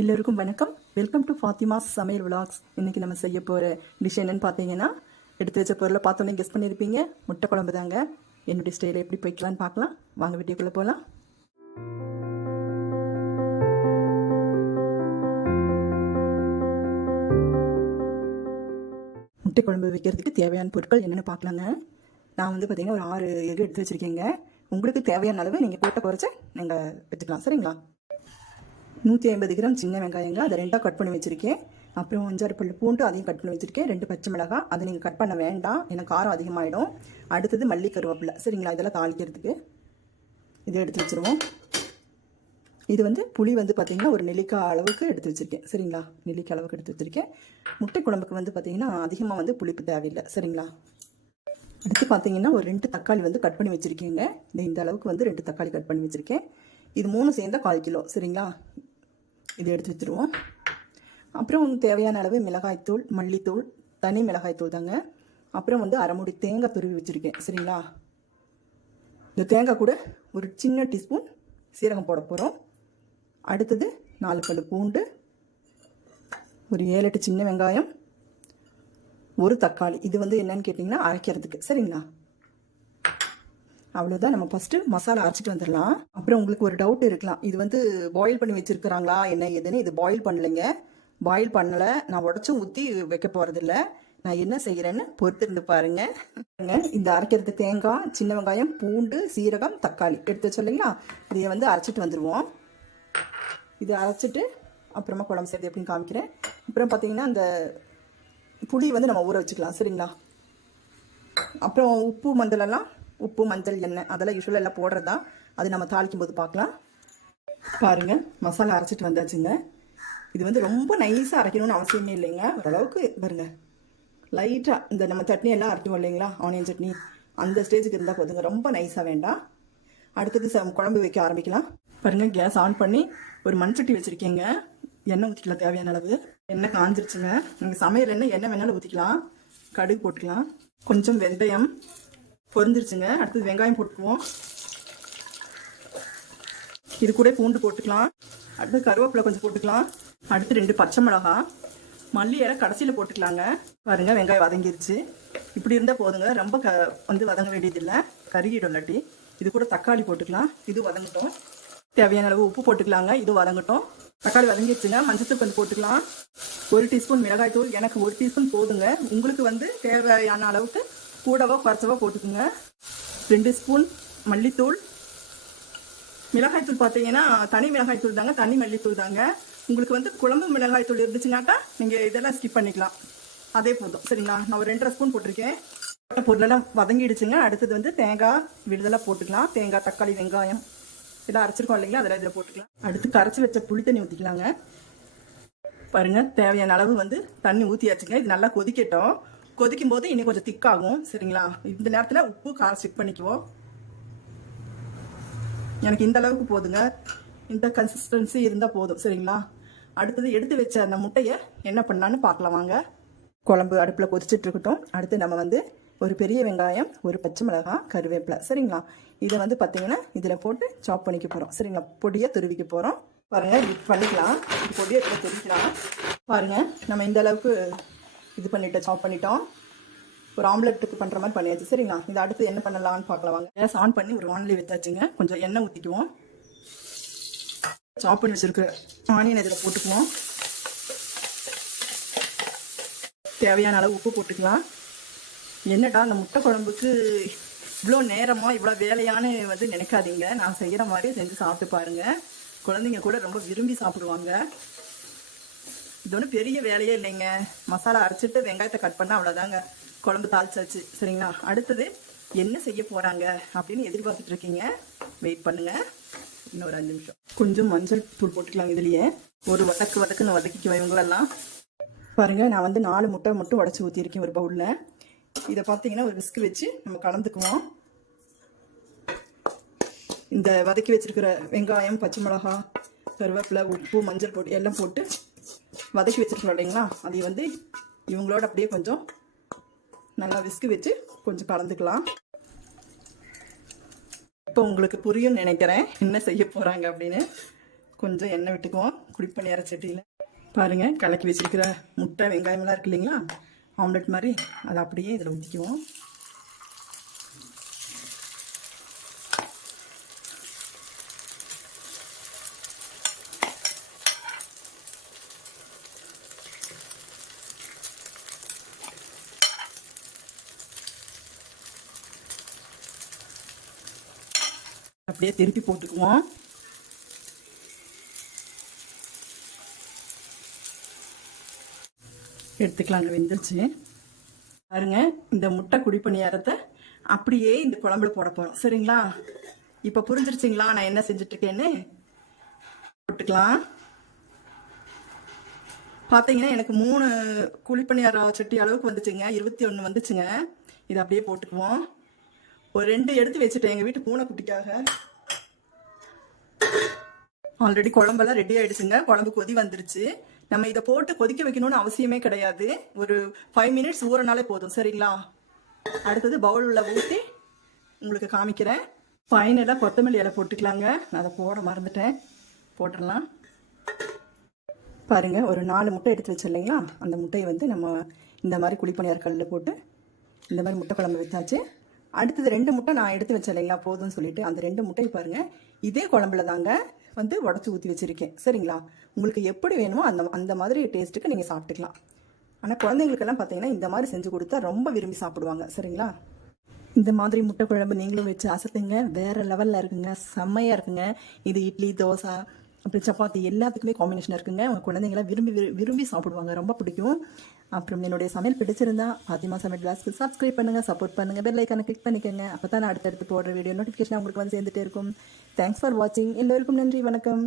எல்லோருக்கும் வணக்கம். Welcome to Fathima's சமையல் விலாக்ஸ் இன்றைக்கி நம்ம செய்ய போகிற டிஷ் என்னன்னு பார்த்தீங்கன்னா எடுத்து வச்ச பொருளை பார்த்தோன்னே கெஸ் பண்ணியிருப்பீங்க. முட்டை குழம்பு தாங்க. என்னுடைய ஸ்டைலில் எப்படி போய்க்கலான்னு பார்க்கலாம். வாங்க வீடியோக்குள்ளே போகலாம் முட்டை குழம்பு வைக்கிறதுக்கு தேவையான பொருட்கள் என்னென்னு பார்க்கலாங்க. நான் வந்து பார்த்தீங்கன்னா ஒரு ஆறு எக் எடுத்து வச்சுருக்கேங்க. உங்களுக்கு தேவையான அளவு நீங்கள் போட்ட குறைச்ச நீங்கள் வச்சுக்கலாம் சரிங்களா? நூற்றி ஐம்பது கிராம் சின்ன வெங்காயங்க அதை ரெண்டாக கட் பண்ணி வச்சுருக்கேன். அப்புறம் அஞ்சாறு பல்லு பூண்டு அதையும் கட் பண்ணி வச்சுருக்கேன். ரெண்டு பச்சை மிளகாய் அதை நீங்கள் கட் பண்ண வேண்டாம். ஏன்னா காரம் அதிகமாகிடும் அடுத்தது மல்லி கருவேப்பிலை. சரிங்களா? இதெல்லாம் தாளிக்கிறதுக்கு இதை எடுத்து வச்சுருவோம். இது வந்து புளி வந்து பார்த்திங்கன்னா ஒரு நெல்லிக்காய் அளவுக்கு எடுத்து வச்சுருக்கேன். சரிங்களா? நெல்லிக்காய் அளவுக்கு எடுத்து வச்சுருக்கேன். முட்டை குழம்புக்கு வந்து பார்த்திங்கன்னா அதிகமாக வந்து புளிப்பு தேவையில்லை. சரிங்களா? அடுத்து பார்த்தீங்கன்னா ஒரு ரெண்டு தக்காளி வந்து கட் பண்ணி வச்சுருக்கேங்க. இந்த அளவுக்கு வந்து ரெண்டு தக்காளி கட் பண்ணி வச்சுருக்கேன். இது மூணு சேர்ந்தா கால் கிலோ. சரிங்களா? இதை எடுத்து வச்சுருவோம். அப்புறம் தேவையான அளவு மிளகாய்த்தூள் மல்லித்தூள் தனி மிளகாய்த்தூள் தாங்க. அப்புறம் வந்து அரைமுடி தேங்காய் துருவி வச்சுருக்கேன் சரிங்களா? இந்த தேங்காய் கூட ஒரு சின்ன டீஸ்பூன் சீரகம் போட போகிறோம் அடுத்தது நாலு பல் பூண்டு ஒரு ஏழு எட்டு சின்ன வெங்காயம் ஒரு தக்காளி. இது வந்து என்னன்னு கேட்டிங்கன்னா அரைக்கிறதுக்கு சரிங்களா? அவ்வளோதான் நம்ம ஃபஸ்ட்டு மசாலா அரைச்சிட்டு வந்துடலாம். அப்புறம் உங்களுக்கு ஒரு டவுட் இருக்கலாம். இது வந்து பாயில் பண்ணி வச்சுருக்கிறாங்களா? என்ன ஏதுன்னு இது பாயில் பண்ணலைங்க. பாயில் பண்ணலை. நான் உடச்சும் ஊற்றி வைக்க போகிறதில்ல நான் என்ன செய்கிறேன்னு பொறுத்திருந்து பாருங்க. இந்த அரைக்கிறது தேங்காய் சின்ன வெங்காயம் பூண்டு சீரகம் தக்காளி. எடுத்து வச்சோம் இதை வந்து அரைச்சிட்டு வந்துடுவோம் இது அரைச்சிட்டு அப்புறமா குழம்பு செய்யுது எப்படின்னு காமிக்கிறேன். அப்புறம் பார்த்தீங்கன்னா அந்த புளி வந்து நம்ம ஊற வச்சுக்கலாம். சரிங்களா? அப்புறம் உப்பு மந்தலெல்லாம் உப்பு மஞ்சள் எண்ணெய் அதெல்லாம் யூஸ்வலாக எல்லாம் போடுறதா? அது நம்ம தாளிக்கும் போது பார்க்கலாம். பாருங்கள் மசாலா அரைச்சிட்டு வந்தாச்சுங்க. இது வந்து ரொம்ப நைஸாக அரைக்கணும்னு அவசியமே இல்லைங்க. ஓரளவுக்கு பாருங்க லைட்டாக இந்த நம்ம சட்னி எல்லாம் அரைக்கும் இல்லைங்களா? ஆனியன் சட்னி. அந்த ஸ்டேஜுக்கு இருந்தால் போதுங்க. ரொம்ப நைஸாக வேண்டாம். அடுத்தது ச- குழம்பு வைக்க ஆரம்பிக்கலாம். பாருங்கள் கேஸ் ஆன் பண்ணி ஒரு மண் சட்டி வச்சுருக்கேங்க. எண்ணெய் ஊற்றிக்கலாம் தேவையான அளவு. எண்ணெய் காஞ்சிருச்சுங்க. நீங்கள் சமையல் எண்ணெய் எண்ணெய் வேணாலும் ஊற்றிக்கலாம் கடுகு போட்டுக்கலாம். கொஞ்சம் வெந்தயம் பொரிஞ்சிருச்சுங்க. அடுத்தது வெங்காயம் போட்டுக்குவோம். இது கூட பூண்டு போட்டுக்கலாம். அடுத்து கருவேப்பிலை கொஞ்சம் போட்டுக்கலாம். அடுத்து ரெண்டு பச்சை மிளகா. மல்லி இலை கடைசியில் போட்டுக்கலாங்க. பாருங்க வெங்காயம் வதங்கிருச்சு. இப்படி இருந்தால் போதுங்க. ரொம்ப க வந்து வதங்க வேண்டியதில்லை. கருகிடும் இல்லாட்டி. இது கூட தக்காளி போட்டுக்கலாம். இது வதங்கட்டும். தேவையான அளவு உப்பு போட்டுக்கலாங்க. இது வதங்கட்டும். தக்காளி வதங்கிடுச்சுங்க மஞ்சத்தூள் கொஞ்சம் போட்டுக்கலாம். ஒரு டீஸ்பூன் மிளகாய் தூள் எனக்கு ஒரு டீஸ்பூன் போதுங்க. உங்களுக்கு வந்து தேவையான அளவுக்கு கூடவோ குறைச்சவோ போட்டுக்குங்க. ரெண்டு ஸ்பூன் மல்லித்தூள். மிளகாய்த்தூள் பார்த்தீங்கன்னா தனி மிளகாய்த்தூள் தாங்க தனி மல்லித்தூள் தாங்க. உங்களுக்கு வந்து குழம்பு மிளகாய்த்தூள் இருந்துச்சுனாக்கா நீங்கள் இதெல்லாம் ஸ்கிப் பண்ணிக்கலாம். அதே போதும். சரிங்களா? நான் ஒரு ரெண்டரை ஸ்பூன் போட்டிருக்கேன். பொருளெல்லாம் வதங்கிடுச்சுங்க. அடுத்தது வந்து தேங்காய் விடுதலாக போட்டுக்கலாம். தேங்காய் தக்காளி வெங்காயம். இதெல்லாம் அரைச்சிருக்கோம் இல்லைங்களா? அதெல்லாம் இதில் போட்டுக்கலாம். அடுத்து கரைச்சி வச்ச புளி தண்ணி ஊற்றிக்கலாங்க பாருங்க தேவையான அளவு வந்து தண்ணி ஊற்றியாச்சுங்க இது நல்லா கொதிக்கட்டும். கொதிக்கும் போது இன்னும் கொஞ்சம் திக்காகும் சரிங்களா? இந்த நேரத்தில் உப்பு காரம் செக் பண்ணிக்குவோம். எனக்கு இந்த அளவுக்கு போதுங்க. இந்த கன்சிஸ்டன்சி இருந்தால் போதும். சரிங்களா? அடுத்தது எடுத்து வச்ச அந்த முட்டையை என்ன பண்ணலான்னு பார்க்கலாம் வாங்க. குழம்பு அடுப்பில் கொதிச்சிட்டு இருக்கட்டும். அடுத்து நம்ம வந்து ஒரு பெரிய வெங்காயம் ஒரு பச்சை மிளகாய் கருவேப்பிலை. சரிங்களா? இதை வந்து பார்த்தீங்கன்னா இதில் போட்டு சாப் பண்ணிக்க போகிறோம் சரிங்களா? பொடியாக துருவிக்க போகிறோம் பாருங்கள் இது பண்ணிக்கலாம். பொடியை இதில் துருவிக்கலாம். பாருங்கள் நம்ம இந்த அளவுக்கு இது பண்ணிட்டோம் சாப் பண்ணிட்டோம். ஒரு ஆம்லெட்டுக்கு பண்ணுற மாதிரி பண்ணியாச்சு. சரிங்களா? இது அடுத்து என்ன பண்ணலாம்னு பார்க்கலாம் வாங்க. கேஸ் ஆன் பண்ணி ஒரு வானிலை வச்சாச்சுங்க கொஞ்சம் எண்ணெய் ஊற்றிக்குவோம் சாப் பண்ணி வச்சிருக்கிற ஆனியன் இதில் போட்டுக்குவோம். தேவையான அளவு உப்பு போட்டுக்கலாம். என்னடா அந்த முட்டை குழம்புக்கு இவ்வளோ நேரமாக இவ்வளோ வேலையான்னு வந்து நினைக்காதீங்க. நான் செய்கிற மாதிரி செஞ்சு சாப்பிட்டு பாருங்கள் குழந்தைங்க கூட ரொம்ப விரும்பி சாப்பிடுவாங்க. இது ஒன்றும் பெரிய வேலையே இல்லைங்க. மசாலா அரைச்சிட்டு வெங்காயத்தை கட் பண்ணால் அவ்வளோதாங்க குழம்பு தாளிச்சாச்சு. சரிங்களா? அடுத்தது என்ன செய்ய போகிறாங்க அப்படின்னு எதிர்பார்த்துட்டு இருக்கீங்க. வெயிட் பண்ணுங்கள் இன்னும் ஒரு அஞ்சு நிமிஷம். கொஞ்சம் மஞ்சள் தூள் போட்டுக்கலாம் இதுலேயே. ஒரு வதக்கு வதக்குன்னு வதக்கிக்குவேன் இவங்களெல்லாம். பாருங்கள் நான் வந்து நாலு முட்டை மட்டும் உடச்சி ஊற்றிருக்கேன் ஒரு பவுலில் இதை பார்த்தீங்கன்னா ஒரு விஸ்க் வச்சு நம்ம கலந்துக்குவோம். இந்த வதக்கி வச்சுருக்கிற வெங்காயம் பச்சை மிளகா கருவேப்பிலை உப்பு மஞ்சள் போட்டு எல்லாம் போட்டு வதக்கி வச்சிருக்கோம் இல்லைங்களா? அதை வந்து இவங்களோட அப்படியே கொஞ்சம் நல்லா விஸ்கு வச்சு கொஞ்சம் கலந்துக்கலாம். இப்போ உங்களுக்கு புரியும்னு நினைக்கிறேன். என்ன செய்ய போகிறாங்க அப்படின்னு. கொஞ்சம் எண்ணெய் விட்டுக்குவோம். குடிப்பணியார சட்டியில். பாருங்கள் கலக்கி வச்சிருக்கிற முட்டை வெங்காயமெல்லாம் இருக்கு இல்லைங்களா? ஆம்லெட் மாதிரி. அதை அப்படியே இதில் ஊற்றிக்குவோம் அப்படியே திருப்பி போட்டுக்குவோம். எடுத்துக்கலாங்க வெந்துருச்சு. பாருங்க இந்த முட்டை குடிப்பணியாரத்தை அப்படியே இந்த குழம்புல போட போகிறோம் சரிங்களா? இப்போ புரிஞ்சிருச்சிங்களா? நான் என்ன செஞ்சுட்டு இருக்கேன்னு போட்டுக்கலாம். பார்த்தீங்கன்னா எனக்கு மூணு குழிப்பணியார சட்டி அளவுக்கு வந்துச்சுங்க. இருபத்தி ஒன்று வந்துச்சுங்க. இதை அப்படியே போட்டுக்குவோம். ஒரு ரெண்டு எடுத்து வச்சுட்டேன். எங்கள் வீட்டு பூனைக்குட்டிக்காக. ஆல்ரெடி குழம்பெல்லாம் ரெடி ஆயிடுச்சுங்க. குழம்பு கொதி வந்துருச்சு. நம்ம இதை போட்டு கொதிக்க வைக்கணும்னு அவசியமே கிடையாது. ஒரு ஃபைவ் மினிட்ஸ் ஊறனாலே போதும். சரிங்களா? அடுத்தது பவுலில் ஊற்றி உங்களுக்கு காமிக்கிறேன். ஃபைனலாக கொத்தமல்லி இலை போட்டுக்கலாங்க. நான் அதை போட மறந்துட்டேன். போட்டுடலாம். பாருங்கள் ஒரு நாலு முட்டை எடுத்து வச்சு இல்லைங்களா? அந்த முட்டையை வந்து நம்ம இந்த மாதிரி குழிப்பணியார் கல்லில் போட்டு இந்த மாதிரி முட்டை குழம்பு வச்சாச்சு அடுத்தது ரெண்டு முட்டை நான் எடுத்து வச்சேன் இல்லைங்களா போதும்னு சொல்லிட்டு. அந்த ரெண்டு முட்டையை பாருங்கள் இதே குழம்புல தாங்க வந்து உடச்சி ஊற்றி வச்சுருக்கேன். சரிங்களா? உங்களுக்கு எப்படி வேணுமோ அந்த அந்த மாதிரி டேஸ்ட்டுக்கு நீங்கள் சாப்பிட்டுக்கலாம். ஆனால் குழந்தைங்களுக்கெல்லாம் பார்த்தீங்கன்னா இந்த மாதிரி செஞ்சு கொடுத்தா ரொம்ப விரும்பி சாப்பிடுவாங்க. சரிங்களா? இந்த மாதிரி முட்டை குழம்பு நீங்களும் வச்சு அசத்துங்க. வேறு லெவலில் இருக்குங்க. செம்மையாக இருக்குங்க. இது இட்லி தோசை அப்புறம் சப்பாத்தி எல்லாத்துக்குமே காம்பினேஷன் இருக்குங்க. உங்கள் குழந்தைங்களாம் விரும்பி விரு- விரும்பி சாப்பிடுவாங்க. ரொம்ப பிடிக்கும். அப்புறம் என்னுடைய சமையல் பிடிச்சிருந்தா பாத்திமா சமையல் கிளாஸ்க்கு சப்ஸ்கிரைப் பண்ணுங்கள் சப்போர்ட் பண்ணுங்கள் பெல் ஐக்கானை கிளிக் பண்ணிக்கோங்க. அப்போ தான் நான் அடுத்தடுத்து போடுற வீடியோ நோட்டிஃபிகேஷன் உங்களுக்கு வந்து சேர்ந்துட்டே இருக்கும். தேங்க்ஸ் ஃபார் வாட்சிங் எல்லோருக்கும் நன்றி வணக்கம்.